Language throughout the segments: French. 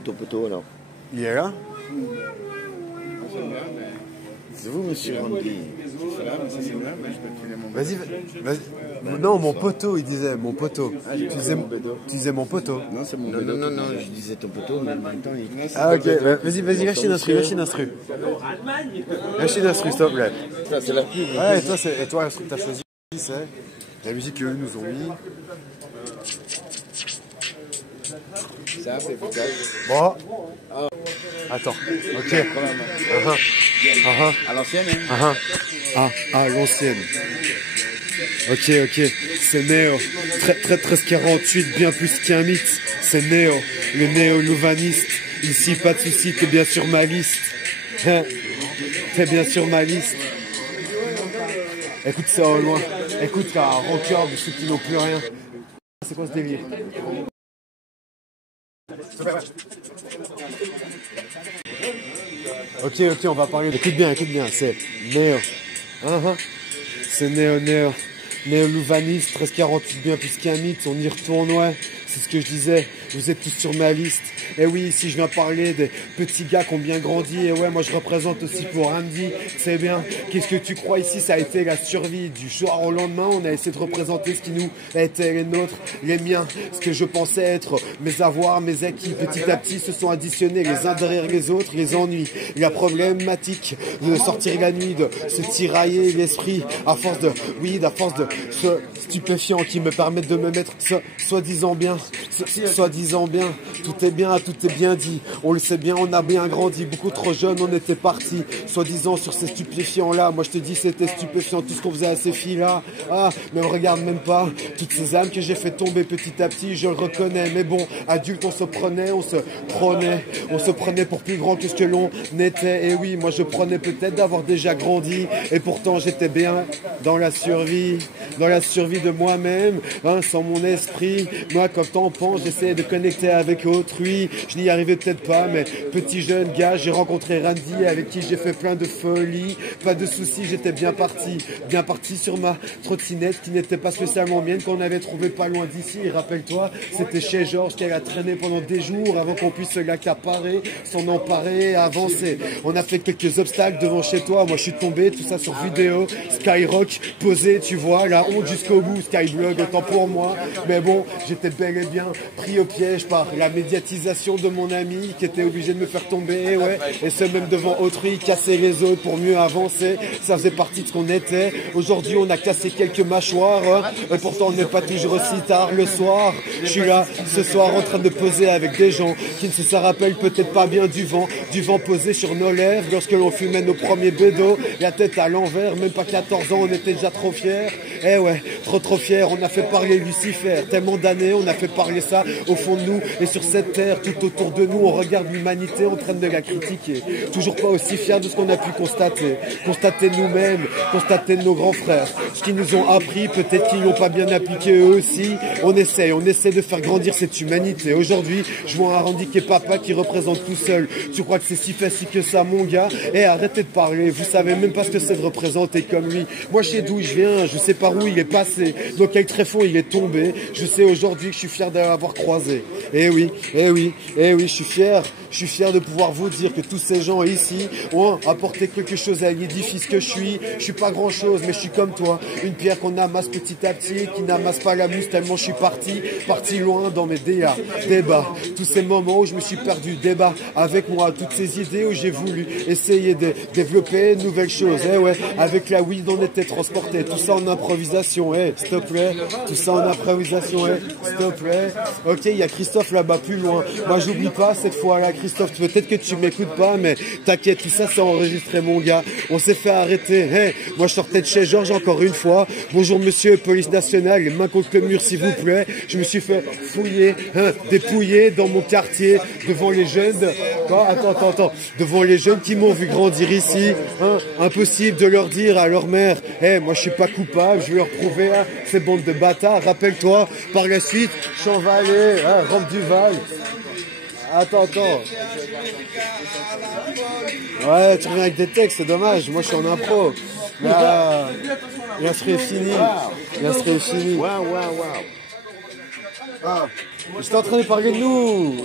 ton poteau alors? Il est là? C'est vous, monsieur Randy? Vas-y, vas-y. Non, mon poteau, il disait, mon poteau. Tu disais mon poteau. Non, c'est mon poteau. Non, je disais ton poteau, mais en même temps, il... Ah, ok, vas-y, lâche une instru, lâche une instru. Lâche une instru, s'il te plaît. Ça, c'est la pub. Ouais, et toi, l'instru que t'as choisi, c'est la musique qu'eux nous ont mis. Ça, c'est efficace. Bon. Attends, ok. À l'ancienne, hein? Ah, l'ancienne. Ok. C'est Néo. 1348, bien plus qu'un mythe. C'est Néo, le néo-louvaniste. Ici, pas de soucis, t'es bien sur ma liste. T'es bien sur ma liste. Écoute ça au loin. Écoute la rancœur de ceux qui n'ont plus rien. C'est quoi ce délire? Ok, on va parler. Écoute bien, c'est Néo. C'est Néo louvaniste, 1348 bien plus qu'un mythe, on y retourne, ouais. C'est ce que je disais, vous êtes tous sur ma liste. Et oui, ici je viens parler des petits gars qui ont bien grandi. Et ouais, moi je représente aussi pour Randy. C'est bien, qu'est-ce que tu crois ici? Ça a été la survie du soir au lendemain. On a essayé de représenter ce qui nous était les nôtres, les miens. Ce que je pensais être mes avoirs, mes acquis. Petit à petit se sont additionnés les uns derrière les autres, les ennuis. La problématique de sortir la nuit, de se tirailler l'esprit à force de ce stupéfiant qui me permettent de me mettre soi-disant bien. Soi-disant bien, tout est bien dit, on le sait bien, on a bien grandi, beaucoup trop jeune, on était parti, soi-disant sur ces stupéfiants là, moi je te dis c'était stupéfiant tout ce qu'on faisait à ces filles là, mais on regarde même pas, toutes ces âmes que j'ai fait tomber petit à petit, je le reconnais, mais bon, adulte on se prenait pour plus grand que ce que l'on était, et oui, moi je prenais peut-être d'avoir déjà grandi, et pourtant j'étais bien dans la survie de moi-même, sans mon esprit, moi comme tampon, j'essayais de connecter avec autrui. Je n'y arrivais peut-être pas, mais petit jeune gars, j'ai rencontré Randy avec qui j'ai fait plein de folies. Pas de soucis, j'étais bien parti sur ma trottinette qui n'était pas spécialement mienne, qu'on avait trouvé pas loin d'ici. Rappelle-toi, c'était chez Georges qu'elle a traîné pendant des jours avant qu'on puisse se l'accaparer, s'en emparer, avancer. On a fait quelques obstacles devant chez toi. Moi, je suis tombé, tout ça sur vidéo. Skyrock, posé, tu vois, la honte jusqu'au bout. Skyblog, autant pour moi. Mais bon, j'étais bel et bien pris au piège par la médiatisation de mon ami qui était obligé de me faire tomber, ouais, et ce même devant autrui, casser les autres pour mieux avancer, ça faisait partie de ce qu'on était. Aujourd'hui on a cassé quelques mâchoires, et pourtant on n'est pas toujours aussi tard le soir. Je suis là ce soir en train de poser avec des gens qui ne se rappellent peut-être pas bien du vent posé sur nos lèvres lorsque l'on fumait nos premiers bédos, la tête à l'envers, même pas 14 ans on était déjà trop fiers, eh ouais, trop fiers, on a fait parler Lucifer, tellement d'années on a fait parler ça au fond de nous, et sur cette terre tout autour de nous on regarde l'humanité en train de la critiquer, toujours pas aussi fiers de ce qu'on a pu constater nous-mêmes, constater de nos grands frères, ce qu'ils nous ont appris, peut-être qu'ils l'ont pas bien appliqué eux aussi. On essaie de faire grandir cette humanité. Aujourd'hui je vois un Randy qui est papa qui représente tout seul. Tu crois que c'est si facile que ça mon gars? Arrêtez de parler, vous savez même pas ce que c'est de représenter comme lui. Moi je sais d'où je viens, je sais par où il est passé, dans quel tréfonds il est tombé. Je sais aujourd'hui que je suis fier d'avoir croisé. Eh oui, je suis fier de pouvoir vous dire que tous ces gens ici ont apporté quelque chose à l'édifice que je suis. Je suis pas grand chose, mais je suis comme toi, une pierre qu'on amasse petit à petit, qui n'amasse pas la mousse tellement je suis parti loin dans mes débats, tous ces moments où je me suis perdu, débat avec moi, toutes ces idées où j'ai voulu essayer de développer de nouvelles choses, avec la weed on était transporté, tout ça en improvisation, s'il te plaît, tout ça en improvisation, s'il te plaît. Ok, il y a Christophe là-bas plus loin. Moi j'oublie pas cette fois-là, Christophe, peut-être que tu m'écoutes pas, mais t'inquiète, tout ça c'est enregistré mon gars. On s'est fait arrêter. Moi je sortais de chez Georges encore une fois. Bonjour monsieur, police nationale, les mains contre le mur s'il vous plaît. Je me suis fait fouiller, dépouiller dans mon quartier, devant les jeunes. Attends. Devant les jeunes qui m'ont vu grandir ici. Impossible de leur dire à leur mère, moi je suis pas coupable, je vais leur prouver ces bandes de bâtards. Rappelle-toi, par la suite, Champ-Vallée, Rampe du Val. Attends. Ouais, tu reviens avec des textes, c'est dommage. Moi, je suis en impro. L'instru est fini. Waouh. J'étais en train de parler de nous.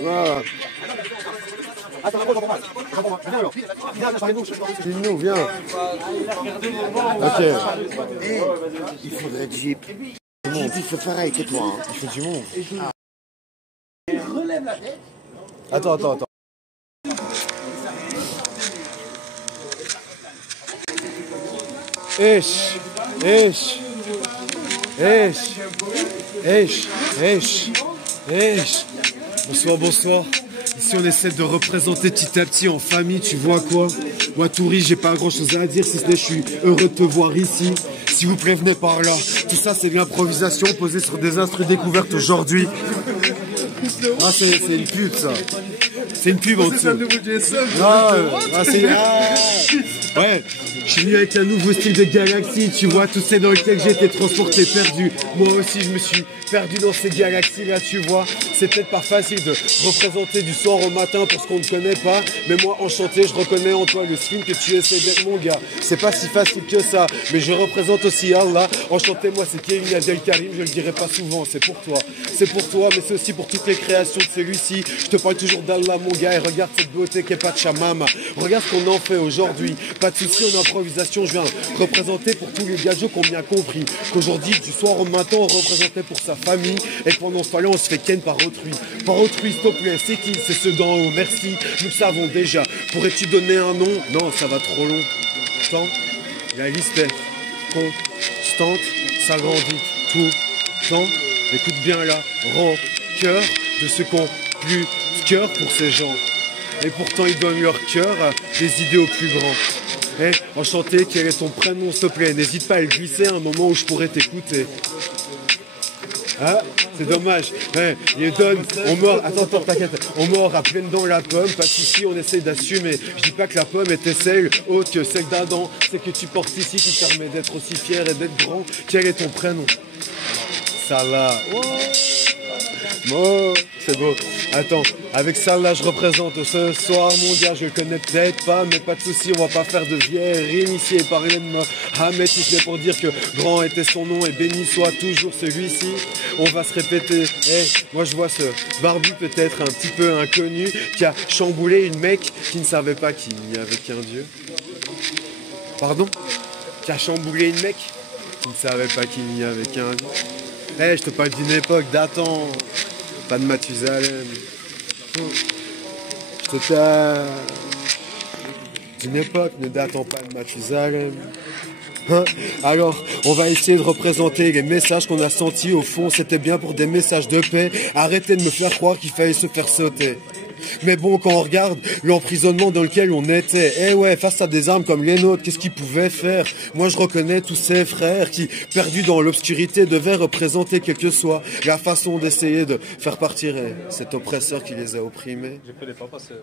Filme-nous, viens. Ok. Il faudrait que Jeep. Jeep, il fait pareil que toi. Hein. Il fait du monde. Attends. Esh. Bonsoir. Ici on essaie de représenter petit à petit en famille, tu vois quoi? Moi Touri, j'ai pas grand chose à dire si ce n'est je suis heureux de te voir ici. Si vous prévenez par là, tout ça c'est de l'improvisation posée sur des instruments découvertes aujourd'hui. Ah c'est une pub ça. C'est une pub en dessous. Ouais, je suis venu avec un nouveau style de galaxie, tu vois, tout c'est dans lequel j'ai été transporté, perdu. Moi aussi je me suis perdu dans ces galaxies là, tu vois. C'est peut-être pas facile de représenter du soir au matin pour ce qu'on ne connaît pas, mais moi enchanté, je reconnais en toi le film que tu essaies d'être mon gars. C'est pas si facile que ça, mais je représente aussi Allah. Enchanté, moi c'est Kevin Abdel Karim, je le dirai pas souvent, c'est pour toi, mais c'est aussi pour toutes les créations de celui-ci. Je te parle toujours d'Allah mon gars, et regarde cette beauté qui est Pachamama. Regarde ce qu'on en fait aujourd'hui, pas de soucis en improvisation, je viens représenter pour tous les gadgets qui ont bien compris qu'aujourd'hui, du soir au matin, on représentait pour sa famille, et pendant ce temps-là, on se fait ken par autrui. Par autrui, s'il te plaît, c'est qui? C'est ceux d'en haut, merci, nous savons déjà. Pourrais-tu donner un nom? Non, ça va trop long. Tant, la liste est constante, s'agrandit tout temps. Écoute bien là, rancœur de ceux qui ont plus de cœur pour ces gens. Et pourtant ils donnent leur cœur à des idéaux plus grands. Enchanté, quel est ton prénom s'il te plaît? N'hésite pas à le glisser à un moment où je pourrais t'écouter. Ah, c'est dommage. Il donne, on mord, attends, t'inquiète, on mord à pleines dents la pomme, pas de soucis, on essaie d'assumer. Je dis pas que la pomme était celle autre que celle d'Adam, c'est que tu portes ici qui te permet d'être aussi fier et d'être grand. Quel est ton prénom? Salah. Oh, c'est beau. Attends, avec ça là je représente ce soir mon gars, je le connais peut-être pas, mais pas de soucis, on va pas faire de vieilles rimes ici et parler de Mohamed, si ce n'est pour dire que grand était son nom et béni soit toujours celui-ci. On va se répéter, moi je vois ce barbu peut-être un petit peu inconnu qui a chamboulé une mec qui ne savait pas qu'il n'y avait qu'un Dieu. Pardon? Qui a chamboulé une mec qui ne savait pas qu'il n'y avait qu'un Dieu. Je te parle d'une époque datant, pas de Mathusalem. Je te parle d'une époque ne datant pas de Mathusalem. Alors, on va essayer de représenter les messages qu'on a sentis. Au fond, c'était bien pour des messages de paix. Arrêtez de me faire croire qu'il fallait se faire sauter. Mais bon, quand on regarde l'emprisonnement dans lequel on était, face à des armes comme les nôtres, qu'est-ce qu'ils pouvaient faire? Moi, je reconnais tous ces frères qui, perdus dans l'obscurité, devaient représenter quelle que soit la façon d'essayer de faire partir cet oppresseur qui les a opprimés. Je connais pas, parce que